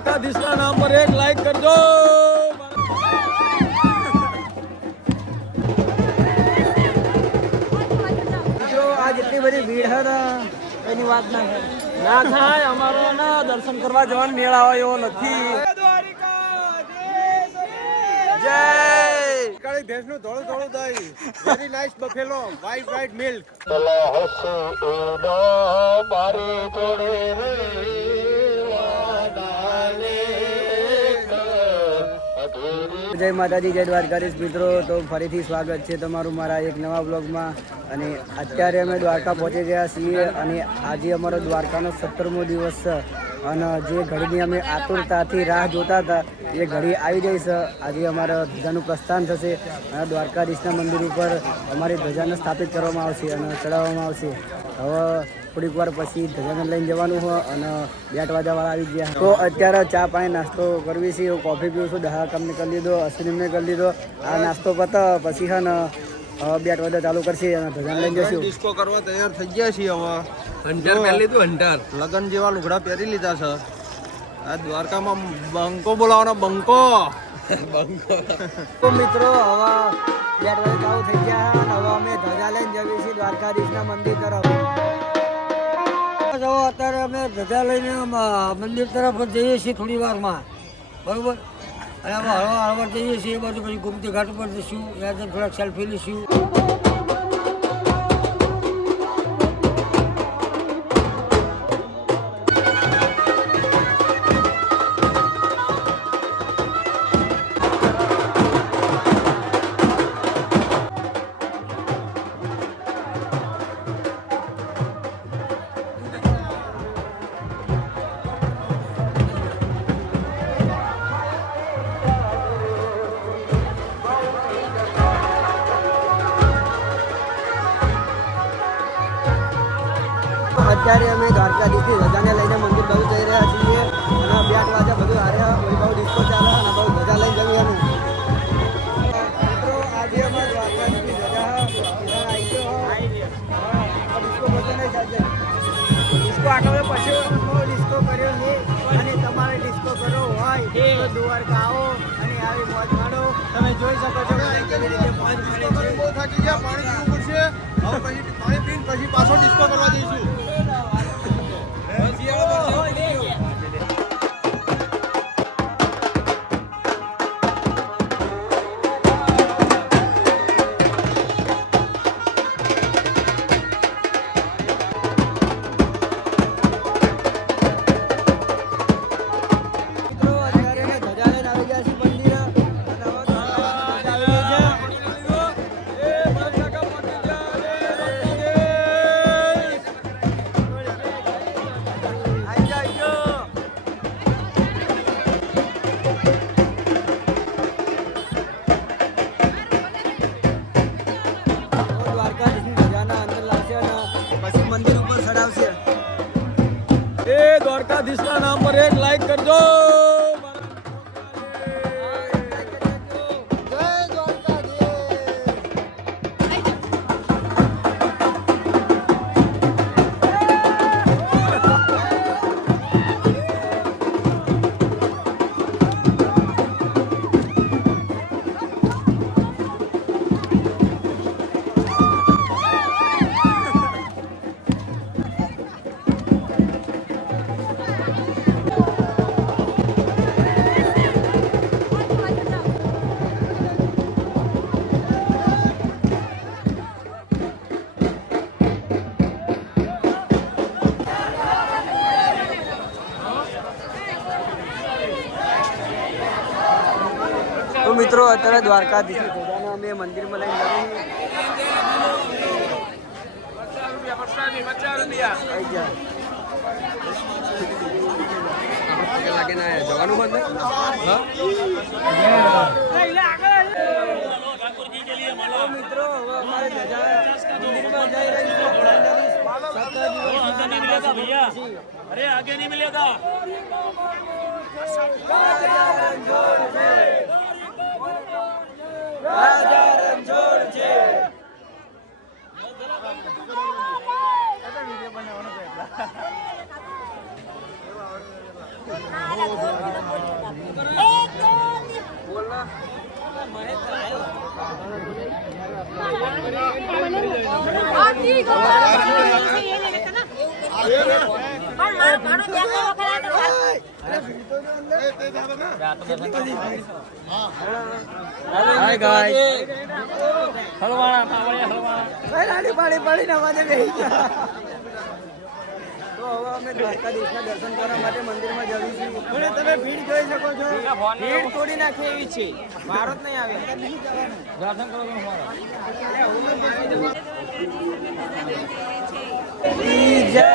દ્વારકાધીશના નામ પર એક લાઈક કરજો। आज इतनी बड़ी भीड़ है ना एनी વાત ના થાય અમારો ના દર્શન કરવા જવાનો મેળ આવે એવો નથી। જય કાળી ભેંસનું ધોળું ધોળું દહીં, very nice Buffalo, white white milk. જય માતાજી, જય દ્વારકાધીશ મિત્રો। તો ફરીથી સ્વાગત છે તમારું મારા એક નવા બ્લોગમાં। અને અત્યારે અમે દ્વારકા પહોંચી ગયા છીએ અને આજે અમારો દ્વારકાનો 17મો દિવસ છે અને જે ઘડીની અમે આતુરતાથી રાહ જોતા હતા એ ઘડી આવી ગઈ છે। આજે અમારા ધજાનું પ્રસ્થાન થશે અને દ્વારકાધીશના મંદિર ઉપર અમારી ધજાને સ્થાપિત કરવામાં આવશે અને ચડાવવામાં આવશે। હવે થોડીક વાર પછી ધજાને લઈને જવાનું હોય અને 8 વાગ્યાવાળા આવી ગયા। તો અત્યારે ચા પાણી નાસ્તો કરવી છે, હું કોફી પીવું છું, દહા કામને કરી લીધો, અશ્વિનને કરી લીધો। આ નાસ્તો પતે પછી છે ને 2 વાગ્યા ચાલુ કરશે અને ધજાને લઈને જશું। ડિસ્કો કરવા તૈયાર થઈ ગયા છીએ। હવે હંટર પહેરી લીધું, હંટર લગન જેવા લુગડા પહેરી લીધા છે। આ દ્વારકામાં બંકો બોલાવવાનો, બંકો બંકો। તો મિત્રો હવે 2 વાગે ચાલુ થઈ ગયા અને હવે અમે ધજા લઈને જઈએ છીએ દ્વારકાધીશના મંદિર તરફ। અત્યારે અમે ધજા લઈને મંદિર તરફ જઈએ છીએ થોડી વારમાં, બરોબર। અને અમે હળવા હળવા જઈએ છીએ એ બાજુ, પછી ગોમતી ઘાટ ઉપર જઈશું, ત્યાં થોડાક સેલ્ફી લઈશું। અત્યારે અમે દ્વારકાધીશની ધજાને લઈને મંદિર બાજુ જઈ રહ્યા છીએ અને 2 વાગ્યા બધું હારે બહુ ડિસ્કો ચાલે અને બહુ ધજા લઈને જવી અમે। મિત્રો આજે અમે દ્વારકાધીશની ધજા આવી ગયો ડિસ્કો બધો નહીં ચાલશે। ડિસ્કો આટલો પછી ડિસ્કો કર્યો છે અને તમારે ડિસ્કો કરવો હોય તો દ્વારકા આવો અને આવી મોજ માણો। તમે જોઈ શકો છો કેવી રીતે મોજ માણે છે। બહુ થાકી ગયા, પાણી પીવું પડશે। હવે પછી પાણી પીને પછી પાછો ડિસ્કો કરવા જઈશું। દ્વારકાધીશના નામ પર એક લાઈક કરજો। તો મિત્રો અત્યારે દ્વારકાધીશની ધજાને અમે મંદિરમાં લઈને જઈએ। લાગે ના જવાનું બંધ મિત્રો હવે અમારે ધજા મંદિરમાં જઈ રહી છે। अरे आगे नहीं मिलेगा। હાય ગાઈસ હલવાણા પાવડિયા હલવાણા રાડી પાડી પાડીને વાજે બેહી ગયા. તો હવે અમે દ્વારકાધીશના દર્શન કરવા માટે મંદિરમાં જઈએ છીએ. અને તમે ભીડ જોઈ શકો છો. ભીડ તોડી નાખે એવી છે. મારો જ નહીં આવે. દર્શન કરો તો મારો જય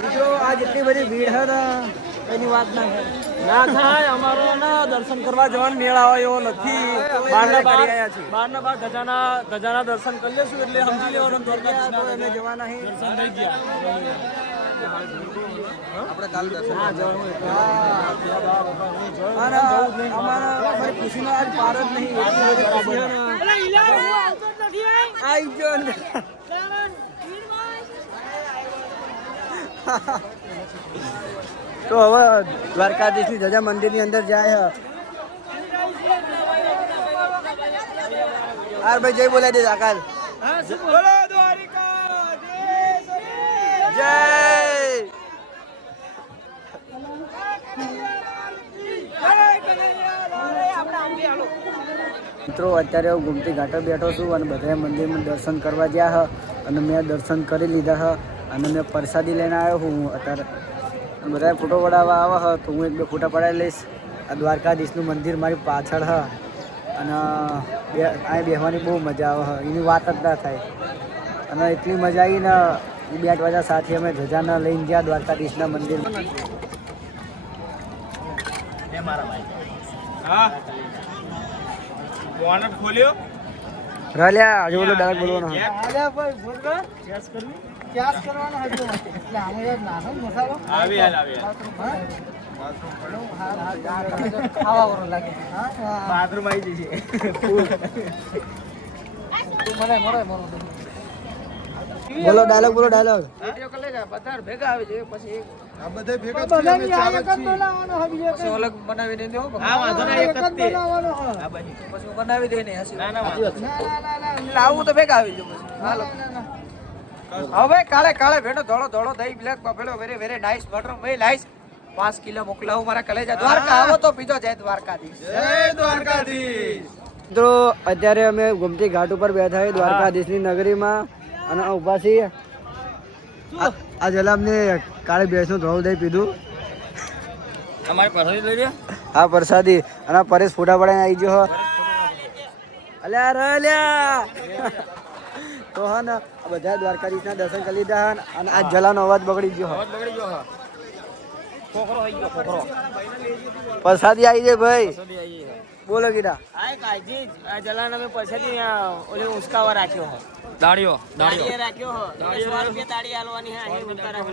મિત્રો આ જેટલી બધી ભીડ હે ને એની વાત ના થાય. અમારો ના દર્શન કરવા જવાનો મેળ આવે એવો નથી. બહારના કરી આવ્યા છીએ. બહારના બાર ગજાના દર્શન કરી લેશું એટલે સમજી લેવાનું દ્વારકાધીશના અમે જવાના હી. દર્શન થઈ ગયા. આપણે કાલ દર્શન અને અમારી ખુશીનો આજ પાર જ નહીં. એટલી બધી ખુશી છે ને. આઈ ગયો અંદર. તો હવે દ્વારકાધીશની ધજા મંદિરની અંદર જાય. હાર ભાઈ જય બોલાય દે આકાશ. બોલો દ્વારિકાધીશ જય. મિત્રો અત્યારે હું ગુમતી ઘાટે બેઠો છું અને બધા મંદિરમાં દર્શન કરવા ગયા હ અને મેં દર્શન કરી લીધા હ અને મેં પ્રસાદી લઈને આવ્યો હું અત્યારે. બધા ફોટો પડાવવા આવે હ તો હું એક બે ફોટા પડાવી લઈશ. આ દ્વારકાધીશનું મંદિર મારી પાછળ હ અને અહીં બેસવાની બહુ મજા આવે હ. એની વાત જ ના થાય. અને એટલી મજા આવી ને એ 8 વાગ્યા સાથે અમે ધજાના લઈને ગયા દ્વારકાધીશના મંદિરમાં. હા બોનટ ખોલ્યો રાલ્યા હજુ બોલો ડાયરેક્ટ બોલવાનો. આવી હાલ બાથરૂમ આવી જશે. બોલો ડાયલોગ બોલો ડાયલોગ. હવે કાળે કાળે ભેડો ધોળો ધોળો દહીં બ્લેક બફેલો વેરે વેરે નાઈસ બટરો મે નાઈસ 5 કિલો મોકલાવું મારા કલેજા દ્વારકા આવો તો બીજો જય દ્વારકાધીશ. જય દ્વારકાધીશ. મિત્રો અત્યારે અમે ગુમતી ઘાટ ઉપર બેઠા છીએ દ્વારકાધીશની નગરીમાં અને ઊભા છીએ. આ જલા અમને કાળે ભેંસનું ધોળું દહીં પીધું. અમારી પ્રસાદી લઈ લે. હા પ્રસાદી. અને આ પરેશ ફોટા પડાઈને આવી ગયો. અલ્યા રલ્યા તો હા ને બધા દ્વારકાધીશના દર્શન કરી લીધા અને આ જલાનો અવાજ બગડી ગયો. અવાજ બગડી ગયો હા. ખોખરો આવી ગયો ખોખરો. પ્રસાદી આવી જાય ભાઈ. પ્રસાદી આવી ગઈ. બોલો કીધા આ કાજી આ જલાન અમે પછાડી ઓલે ઉસકાવા રાખ્યો હો દાળીઓ રાખ્યો હો 10 રૂપિયા તાળી આલવાની હા હે ઉતારા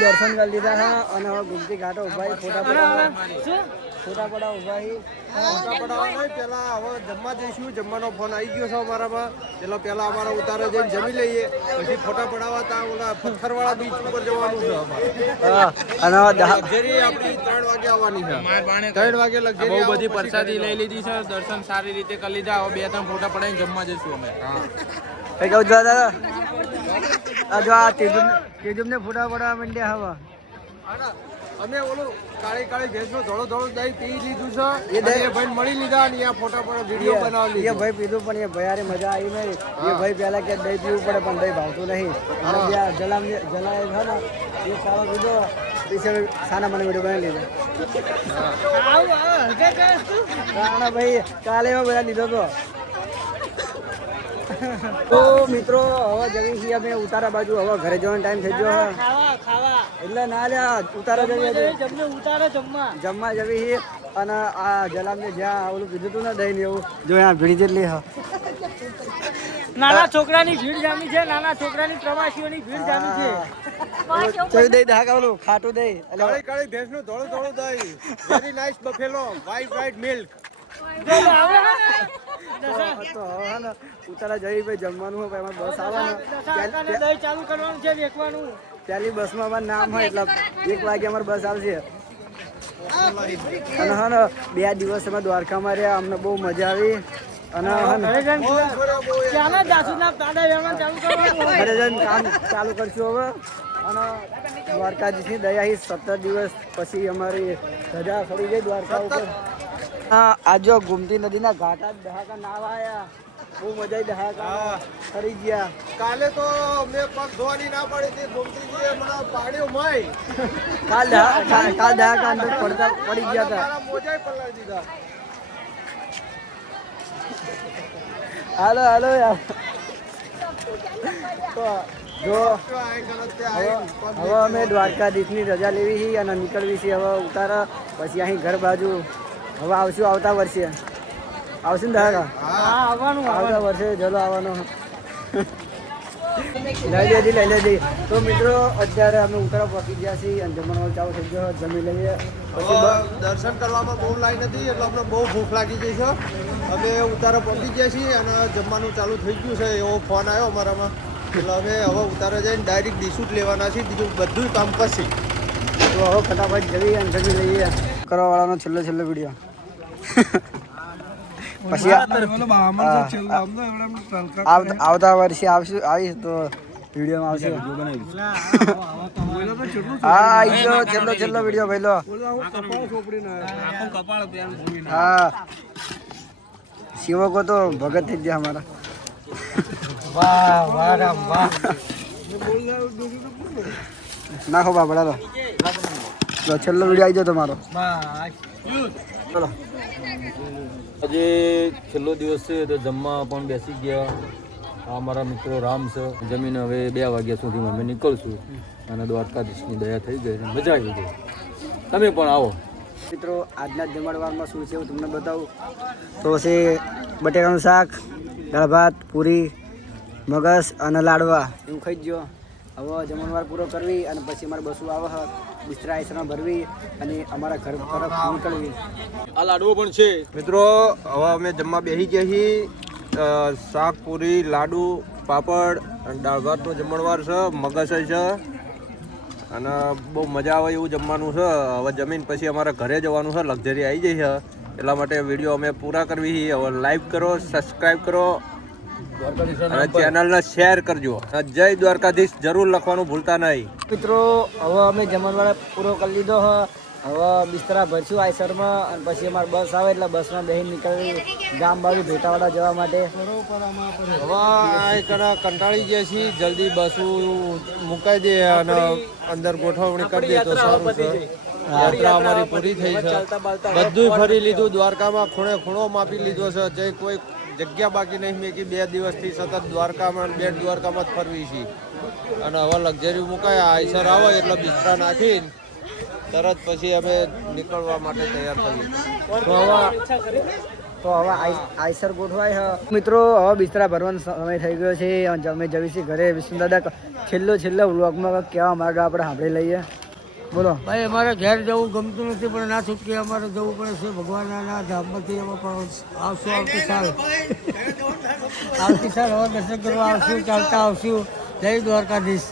દર્શન કરી લીધા હા અને હવે ગુમતી ઘાટો ઉભા ફોટા પડાવવા ઉભા ફોટા પડાવવા નહીં, પેલા હવે જમવા જઈશું. જમવાનો ફોન આવી ગયો છે અમારામાં. એટલે પેલા અમારા ઉતારે જઈને જમી લઈએ, પછી ફોટા પડાવવા ત્યાં ઓલા પથ્થરવાળા બીચ ઉપર જવાનું છે અમારે. અને લક્ઝરી આપણી 3 વાગે આવવાની છે. 3 વાગે લક્ઝરી. બહુ બધી પ્રસાદી લઈ લીધી છે. દર્શન સારી રીતે કરી લીધા. હવે 2-3 ફોટા પડાવીને જમવા જઈશું અમે. કઈ કહું જો દાદા આ જો આ તેજુમને ફોટા પડાવવા માંડ્યા હવે. અમે ઓલું કાળી કાળી ભેંસનું ધોળો ધોળો દહીં પી લીધું છે. એ દહીં ભાઈ મળી લીધા અને આ ફોટા પર વિડીયો બનાવી એ ભાઈ પીધું પણ એ ભાઈ હારે મજા આવી નહીં. એ ભાઈ પહેલા કે દહીં પીવું પડે પણ દહીં ભાવતું નહીં. જલાએ છે ને એ સારો પીધો પીછે સાના મને વિડીયો બનાવી લીધો. રાણા ભાઈ કાલે એમાં બધા લીધો હતો. તો મિત્રો હવે જવી છીએ અમે ઉતારા બાજુ. હવે ઘરે જવાનો ટાઈમ થઈ ગયો. એટલે ના લ્યા ઉતારા જવી જમવા જવી છીએ અને આ જલામને જ્યાં ઓલું કીધું હતું ને દહીં ને એવું જો અહીંયા ભીડ જેટલી હા નાના છોકરાની ભીડ જામી છે, નાના છોકરાની પ્રવાસીઓની ભીડ જામી છે. ચોઈ દહીં દહાકા ઓલું ખાટું દહીં એટલે કાળી કાળી ભેંસનું ધોળું ધોળું દહીં, very nice Buffalo, white milk. તો હવે હે ને ઉતારા જઈ ભાઈ જમવાનું હોય એમાં બસ આવે ને દહીં ચાલુ કરવાનું છે, વેચવાનું. પહેલી બસમાં અમારું નામ હોય એટલે 1 વાગે અમારી બસ આવશે. અને હા ને 2 દિવસ અમે દ્વારકામાં રહ્યા, અમને બહુ મજા આવી. અને હા ને ત્યાંના જાસૂદના તાડા વેચવાનું ચાલુ કરવાનું હોય. ઘરે જઈને કામ ચાલુ કરશું હવે. અને દ્વારકાધીશની દયાથી 17 દિવસ પછી અમારી રજા ફરી ગઈ દ્વારકા ઉપર. હા આજો ગુમતી નદીના ઘાટા દહાકા નાવ આયા, બહુ મજા આવી, દહાકા ફરી ગયા. કાલે તો મેં પગ ધોવાની ના પાડી હતી, ગોમતીજીએ મને પાડ્યો માય. કાલ દહાકા અંદર પડી ગયા હતા. મારા મોજાય પલાળી દીધા. હાલો હાલો યાર. તો જો હવે અમે દ્વારકાધીશની રજા લેવી છે અને નીકળવી છે હવે ઉતારા, પછી અહીં ઘર બાજુ હવે આવશું આવતા વર્ષે. આવશું ને દહાકા? હા, આવવાનું આવતા વર્ષે ચલો આવવાનો. લઈ લેજે. તો મિત્રો અત્યારે અમે ઉતારા પહોંચી ગયા છીએ અને જમવાનો ચાલુ થઈ ગયો, જમી લઈએ. પછી હવે દર્શન કરવામાં બહુ લાઈન હતી એટલે અમને બહુ ભૂખ લાગી ગઈ છે. અમે ઉતારા પહોંચી ગયા છીએ અને જમવાનું ચાલુ થઈ ગયું છે એવો ફોન આવ્યો અમારામાં, એટલે અમે હવે ઉતારા જઈને ડાયરેક્ટ ડીશૂટ લેવાના છીએ, બીજું બધું કામ પછી. તો હવે ફટાફટ જઈએ અને જમી લઈએ. કરવાવાળાનો છેલ્લો વિડીયો. પછી આવતા વર્ષે આવીશ તો વિડીયોમાં આવશે. હા આવી ગયો છેલ્લો વિડીયો ભાઈલો. હા સેવકો તો ભગત થઈ ગયા અમારા. નાખો બાપડા તો છેલ્લો વિડીયો આવી ગયો તમારો. ચલો આજે છેલ્લો દિવસ છે તો જમવા પણ બેસી ગયા. આ અમારા મિત્રો રામ છે. જમીને હવે 2 વાગ્યા સુધીમાં અમે નીકળશું અને દ્વારકાધીશની દયા થઈ ગઈ, મજા આવી ગઈ. તમે પણ આવો મિત્રો. આજના જમણવારમાં શું છે હું તમને બતાવું. તો છે બટેકાનું શાક, દાળ ભાત, પૂરી, મગસ અને લાડવા એવું ખાઈ ગયો. હવે જમણવાર પૂરો કરવી અને પછી અમારે બસું આવે બિસ્તરા આઈસરમાં ભરવી અને અમારા ઘર તરફ નીકળવી. આ લાડવો પણ છે મિત્રો. હવે અમે જમવા બેસી ગયા છીએ. શાક, પૂરી, લાડુ, પાપડ અને દાળ ભાતનો જમણવાર છે, મગસ છે અને બહુ મજા આવે એવું જમવાનું છે. હવે જમીન પછી અમારા ઘરે જવાનું છે, લક્ઝરી આવી જઈ છે એટલા માટે વિડીયો અમે પૂરા કરવી છે. હવે લાઈક કરો, સબસ્ક્રાઈબ કરો અને ચેનલને શેર કરજો. જય દ્વારકાધીશ જરૂર લખવાનું ભૂલતા નહીં. મિત્રો હવે અમે જમણવાર પૂરો કરી લીધો. હવે બિસ્તરા ભરશું આઈસરમાં અને પછી અમારી બસ આવે એટલે બસમાં બેસી નીકળવી ગામ બાજુ ભેટાવાડા જવા માટે. હવે કંટાળી ગયા છીએ, જલ્દી બસું મુકાઈ દે અને અંદર ગોઠવણી કરી દે તો સારું છે. યાત્રા અમારી પૂરી થઈ છે, બધું ફરી લીધું. દ્વારકામાં ખૂણે ખૂણો માપી લીધો છે, જે કોઈ જગ્યા બાકી નહીં મેં કે 2 દિવસથી સતત દ્વારકામાં બેટ દ્વારકામાં જ ફરવી છીએ. અને હવે લક્ઝરી મુકાય આઈસર આવે એટલે બિસ્તરા નાખીને તરત પછી અમે નીકળવા માટે તૈયાર થઈએ. તો હવે આઈસર ગોઠવાય. મિત્રો હવે બિસ્તરા ભરવાનો સમય થઈ ગયો છે અને અમે જવી છીએ ઘરે. વિષ્ણુ દાદા છેલ્લો વ્લોગમાં કહેવા માંગે આપણે સાંભળી લઈએ. બોલો ભાઈ, અમારે ઘેર જવું ગમતું નથી પણ ના છૂટકે અમારે જવું પડે છે. ભગવાનના ધામમાંથી અમે પણ આવશું આવતી સાલ હવે દર્શન કરવા આવશું, ચાલતા આવશું. જય દ્વારકાધીશ.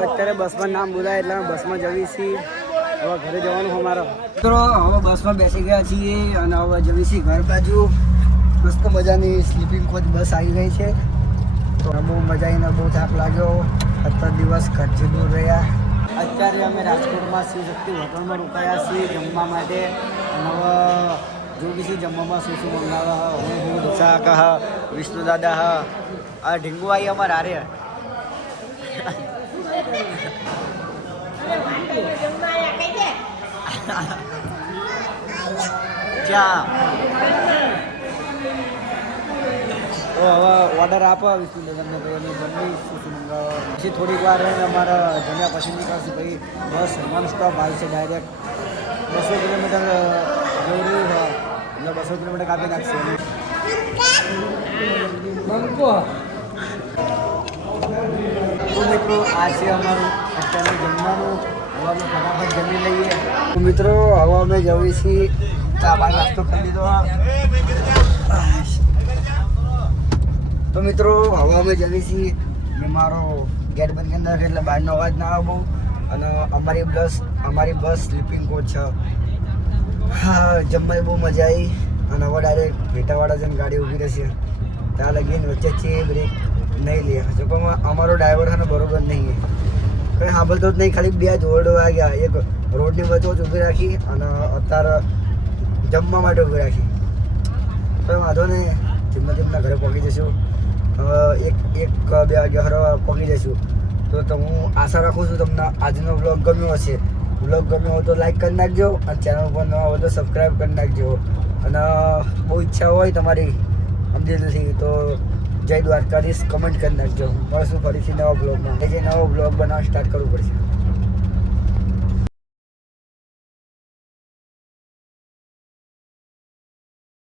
અત્યારે બસમાં નામ બોલાય એટલે બસમાં જવી છીએ. હવે ઘરે જવાનું અમારો. મિત્રો હવે બસમાં બેસી ગયા છીએ અને હવે જવી છીએ ઘર બાજુ. મસ્ત મજાની સ્લીપિંગ કોચ બસ આવી ગઈ છે. તો બહુ મજા આવીને બહુ થાક લાગ્યો. 17 દિવસ ઘરથી દૂર રહ્યા. અત્યારે અમે રાજકોટમાં શિવશક્તિ હોટલમાં રોકાયા છીએ જમવા માટે. અને હવે જોવી છીએ જમવામાં શું મંગાવે. હું ઢોસા કહા, વિષ્ણુ દાદા હા, આ ઢીંગુ આવી અમારે હારે. તો હવે ઓર્ડર આપો આવીશું તમને ભાઈ અમે જમીશું શું મંગાવો પછી થોડીક વાર રહીને અમારા જમ્યા પછી નીકળશું ભાઈ બસ નોન સ્ટોપ આવશે ડાયરેક્ટ 200 કિલોમીટર જરૂરી હોય એટલે 200 કિલોમીટર કાપી નાખશે તો મિત્રો આ છે અમારું અત્યારનું જમવાનું હવે અમે ફટાફટ જમી લઈએ તો મિત્રો હવે અમે જઈએ છીએ ચા બા નાસ્તો કરી લીધો તો મિત્રો હવે અમે જઈએ છીએ મેં મારો ગેટ બંધ કરી નાખ્યો એટલે બહારનો અવાજ ના આવે બહુ અને અમારી બસ સ્લીપિંગ કોચ છે હા જમવાની બહુ મજા આવી અને હવે ડાયરેક્ટ ભેટાવાળા જઈને ગાડી ઊભી રહેશે ત્યાં લગીને વચ્ચે છે બ્રેક નહીં લે જો પણ અમારો ડ્રાઈવર છે ને બરોબર નહીં કંઈ સાંભળતો જ નહીં ખાલી 2 જોડો વાગ્યા એક રોડની વચ્ચે ઊભી રાખી અને અત્યારે જમવા માટે ઊભી રાખી કંઈ વાંધો નહીં જેમના ઘરે પહોંચી જઈશું એક 2 વાગ્યા હરવા પહોંચી જઈશું તો હું આશા રાખું છું તમને આજનો બ્લોગ ગમ્યો હશે બ્લોગ ગમ્યો હોય તો લાઈક કરી નાખજો અને ચેનલ પર નવા હોય તો સબસ્ક્રાઈબ કરી નાખજો અને બહુ ઈચ્છા હોય તમારી સમજી તો જય દ્વારકાધીશ કમેન્ટ કરી નાખજો મળશું ફરીથી નવા બ્લોગમાં જે નવો બ્લોગ બનાવવા સ્ટાર્ટ કરવું પડશે